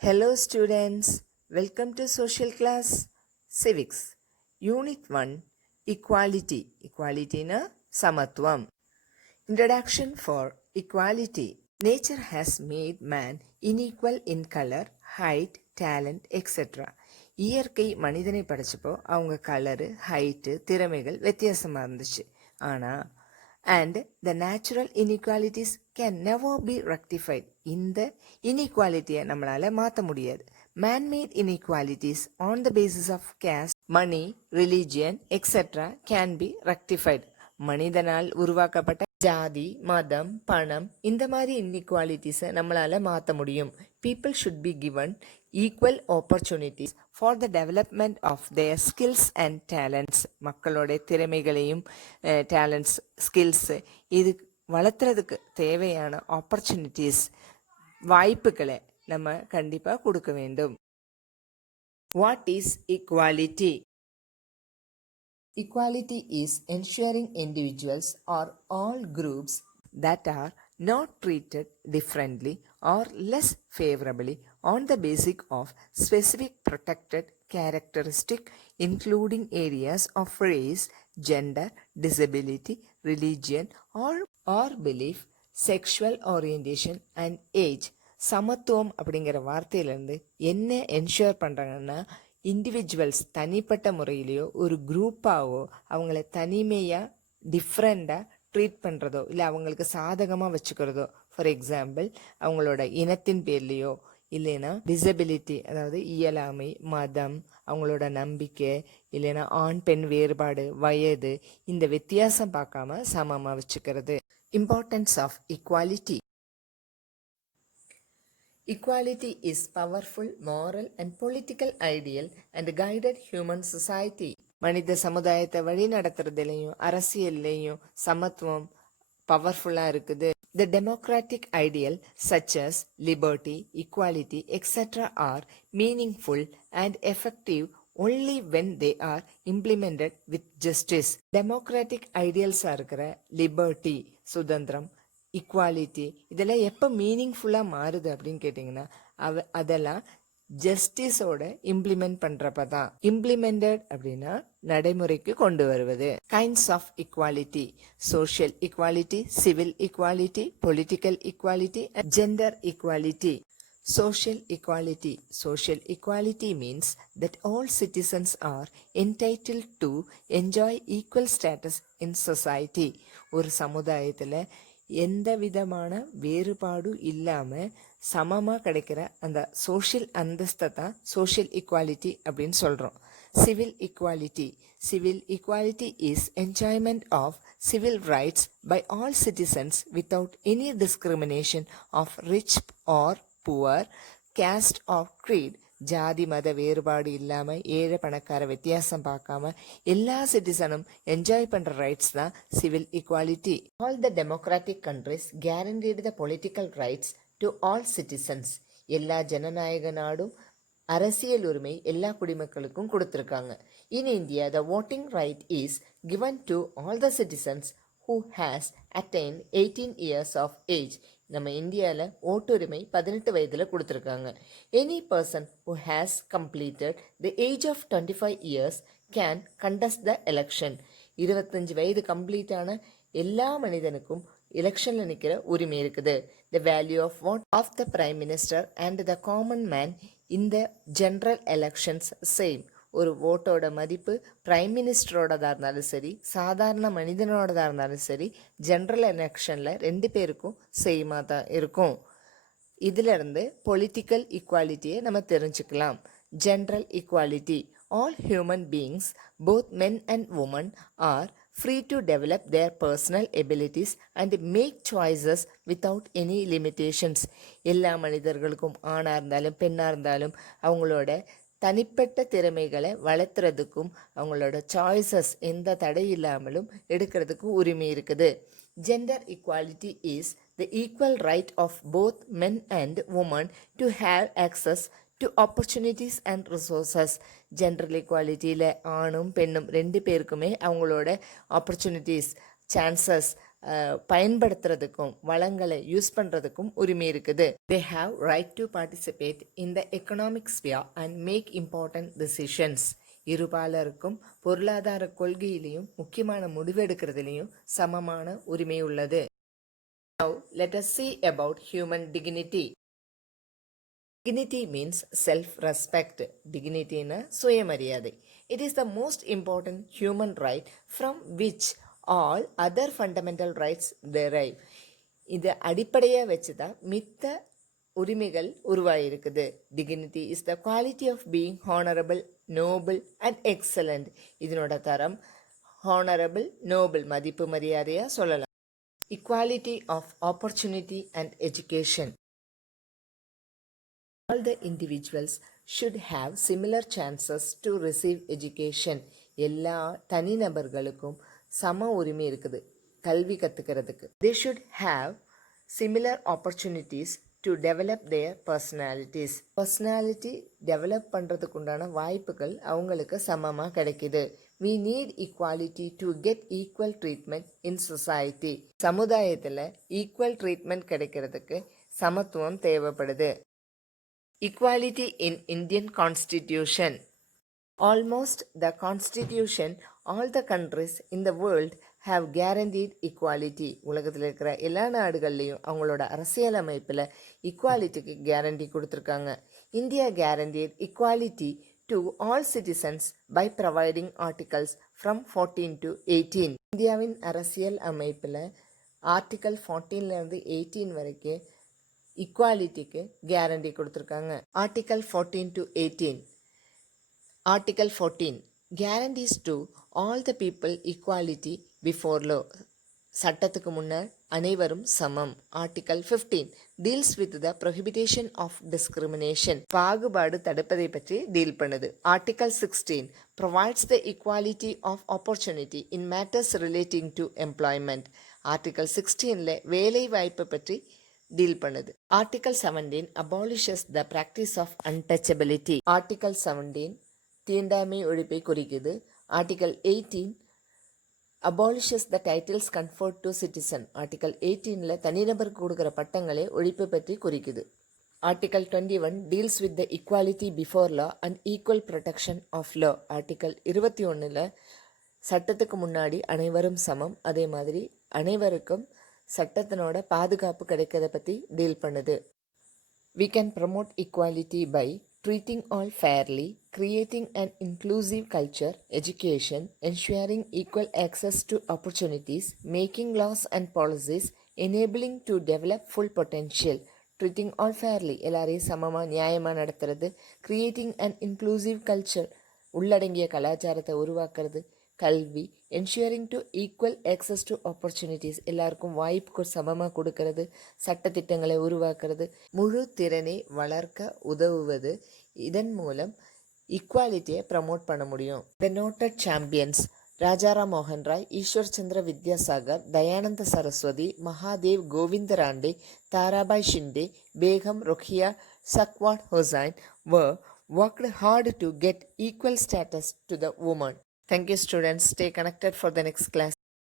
Hello students, welcome to social class civics. Unit 1 Equality. Equality na samatvam. Introduction for equality. Nature has made man unequal in color, height, talent, etc. இயற்கை மனிதனை படைச்சப்போ அவங்க colour, height, திறமைகள் வித்தியாசமாக இருந்துச்சு. ஆனால் and the natural inequalities can never be rectified. இந்த இன்இக்வாலிட்டியை நம்மளால மாற்ற முடியாது. Man-made inequalities on the basis of caste, money, religion, etc. can be rectified. மனிதனால் உருவாக்கப்பட்ட ஜாதி, மதம், பணம் இந்த மாதிரி இன்இக்வாலிட்டிஸை நம்மளால மாற்ற முடியும். People should be given equal opportunities for the development of their skills and talents. மக்களோட திறமைகளையும் டேலண்ட்ஸ், ஸ்கில்ஸ் இது வளர்த்துறதுக்கு தேவையான ஆப்பர்ச்சுனிட்டிஸ், வாய்ப்புகளை நம்ம கண்டிப்பாக கொடுக்க வேண்டும். What is equality? Equality is ensuring individuals or all groups that are not treated differently or less favorably on the basis of specific protected characteristic, including areas of race, gender, disability, religion or belief, sexual orientation and age. சமத்துவம் அப்படிங்கிற வார்த்தையிலேருந்து என்ன ensure பண்ணுறாங்கன்னா, individuals தனிப்பட்ட முறையிலையோ ஒரு குரூப்பாகவோ அவங்கள தனிமையாக டிஃப்ரெண்ட்டாக treat பண்ணுறதோ இல்லை அவங்களுக்கு சாதகமாக வச்சுக்கிறதோ, ஃபார் எக்ஸாம்பிள் அவங்களோட இனத்தின் பேர்லேயோ இல்லைன்னா டிசபிலிட்டி அதாவது இயலாமை, மதம், அவங்களோட நம்பிக்கை இல்லைன்னா ஆண் பெண் வேறுபாடு, வயது இந்த வித்தியாசம் பார்க்காம சமமாக வச்சுக்கிறது. Importance of equality. Equality is powerful moral and political ideal and guided human society. மனித சமுதாயத்தை வழி நடத்துறதுலையும் அரசியல்லையும் சமத்துவம் பவர்ஃபுல்லாக இருக்குது. The democratic ideal such as liberty, equality, etc. are meaningful and effective only when they are implemented with justice. Democratic ideals-ஆ இருக்கிற liberty, சுதந்திரம், equality இதெல்லாம் எப்போ மீனிங்ஃபுல்லாக மாறுது அப்படின்னு கேட்டிங்கன்னா அதெல்லாம் ஜஸ்டிஸோட இம்ப்ளிமெண்ட் பண்ணுறப்ப தான். இம்ப்ளிமெண்டட் அப்படின்னா நடைமுறைக்கு கொண்டு வருவது. Kinds of equality: social equality, civil equality, political equality, gender equality. Social equality. Social equality means that all citizens are entitled to enjoy equal status in society. ஒரு சமுதாயத்தில் எந்த விதமான வேறுபாடும் இல்லாமல் சமமாக கிடைக்கிற அந்த சோஷியல் அந்தஸ்தை தான் சோஷியல் ஈக்குவாலிட்டி அப்படின்னு சொல்கிறோம். Civil equality. Civil equality is enjoyment of civil rights by all citizens without any discrimination of rich or poor, caste or creed. ஜாதி மத வேறுபாடு இல்லாமல் ஏழை பணக்கார வித்தியாசம் பார்க்காம எல்லா சிட்டிசனும் என்ஜாய் பண்ணுற ரைட்ஸ் தான் civil equality. All the democratic countries guaranteed the political rights to all citizens. எல்லா ஜனநாயக நாடும் அரசியல் உரிமை எல்லா குடிமக்களுக்கும் கொடுத்துருக்காங்க. In India the voting right is given to all the citizens who has attained 18 years of age. நம்ம இந்தியாவில் ஓட்டுரிமை 18 வயதில் கொடுத்துருக்காங்க. Any person who has completed the age of 25 years can contest the election. 25 வயது கம்ப்ளீட்டான எல்லா மனிதனுக்கும் எலெக்ஷனில் நிற்கிற உரிமை இருக்குது. The value of vote of the Prime Minister and the common man in the general elections same. ஒரு ஓட்டோட மதிப்பு பிரைம் மினிஸ்டரோடதாக இருந்தாலும் சரி, சாதாரண மனிதனோடதாக இருந்தாலும் சரி, ஜென்ரல் எலெக்ஷனில் 2 பேருக்கும் சேமாக தான் இருக்கும். இதிலிருந்து பொலிட்டிக்கல் ஈக்குவாலிட்டியை நம்ம தெரிஞ்சுக்கலாம். General equality: all human beings both men and women are free to develop their personal abilities and make choices without any limitations. எல்லா மனிதர்களுக்கும் ஆணாக இருந்தாலும் பெண்ணாக இருந்தாலும் அவங்களோட தனிப்பட்ட திறமைகளை வளர்த்துறதுக்கும் அவங்களோட சாய்ஸஸ் எந்த தடை இல்லாமலும் எடுக்கிறதுக்கும் உரிமை இருக்குது. Gender equality is the equal right of both men and women to have access to opportunities and resources. Gender ஈக்குவாலிட்டியில் ஆணும் பெண்ணும் 2 பேருக்குமே அவங்களோட ஆப்பர்ச்சுனிட்டிஸ், சான்சஸ் பயன்படுத்துறதுக்கும் வளங்களை யூஸ் பண்ணுறதுக்கும் உரிமை இருக்குது. They have right to participate in the economic sphere and make important decisions. இருபாலருக்கும் பொருளாதார கொள்கையிலையும் முக்கியமான முடிவெடுக்கிறதுலையும் சமமான உரிமை உள்ளது. Now let us see about human dignity. Dignity means self-respect. Dignity na சுயமரியாதை. It is the most important human right from which all other fundamental rights derive. இது அடிப்படையாக வச்சு தான் மித்த உரிமைகள் உருவாயிருக்குது. Dignity is the quality of being honorable, noble and excellent. இதனோட தரம் honorable, noble மதிப்பு மரியாதையாக சொல்லலாம். Equality of opportunity and education. All the individuals should have similar chances to receive education. எல்லா தனிநபர்களுக்கும் சம உரிமை இருக்குது கல்வி கற்றுக்கிறதுக்கு. They should have similar opportunities to develop their personalities. Personality develop பண்ணுறதுக்கு உண்டான வாய்ப்புகள் அவங்களுக்கு சமமாக கிடைக்குது. We need equality to get equal treatment in society. சமுதாயத்தில் ஈக்குவல் ட்ரீட்மெண்ட் கிடைக்கிறதுக்கு சமத்துவம் தேவைப்படுது. Equality in Indian Constitution. Almost the Constitution, all the countries in the world have guaranteed equality. உலகத்தில் இருக்கிற எல்லா நாடுகள்லையும் அவங்களோட அரசியல் அமைப்பில் ஈக்குவாலிட்டிக்கு கேரண்டி கொடுத்துருக்காங்க. India guaranteed equality to all citizens by providing articles from 14 to 18. இந்தியாவின் அரசியல் அமைப்பில் ஆர்டிகல் 14லேருந்து 18 வரைக்கும் ஈக்குவாலிட்டிக்கு கேரண்டி கொடுத்துருக்காங்க. Article 14 to 18. Article 14 guarantees to all the people equality before law. சட்டத்துக்கு முன்னர் அனைவரும் சமம். Article 15 deals with the prohibition of discrimination. பாகுபாடு தடுப்பதை பற்றி டீல் பண்ணுது. Article 16 provides the equality of opportunity in matters relating to employment. Article 16ல வேலை வாய்ப்பு பற்றி டீல் பண்ணுது. Article 17 abolishes the practice of untouchability. Article 17 தீண்டாமை ஒழிப்பை குறிக்குது. Article 18 abolishes the titles conferred to citizen. Article 18ல தனிநபருக்கு கொடுக்குற பட்டங்களை ஒழிப்பு பற்றி குறிக்குது. Article 21 deals with the equality before law and equal protection of law. Article 21ல சட்டத்துக்கு முன்னாடி அனைவரும் சமம், அதே மாதிரி அனைவருக்கும் சட்டத்தினோட பாதுகாப்பு கிடைக்கிறத பற்றி டீல் பண்ணுது. We can promote equality by treating all fairly, creating an inclusive culture, education, ensuring equal access to opportunities, making laws and policies, enabling to develop full potential. Treating all fairly, எல்லாரையும் சமமாக நியாயமாக நடத்துறது. Creating an inclusive culture, உள்ளடங்கிய கலாச்சாரத்தை உருவாக்குறது. கல்வி, ensuring to equal access to opportunities, எல்லாருக்கும் வாய்ப்பு சமமாக கொடுக்கறது. சட்டத்திட்டங்களை உருவாக்குறது. முழு திறனை வளர்க்க உதவுவது. இதன் மூலம் ஈக்குவாலிட்டியை ப்ரமோட் பண்ண முடியும். த நோட்டட் சாம்பியன்ஸ் ராஜாராம் மோகன் ராய், ஈஸ்வர் சந்திர Vidyasagar, Dayananda Saraswati, Mahadev கோவிந்தராண்டே, Tarabai Shinde, Begum ரொஹியா சக்வாட் Hossain worked hard to get equal status to the women. Thank you students. Stay connected for the next class.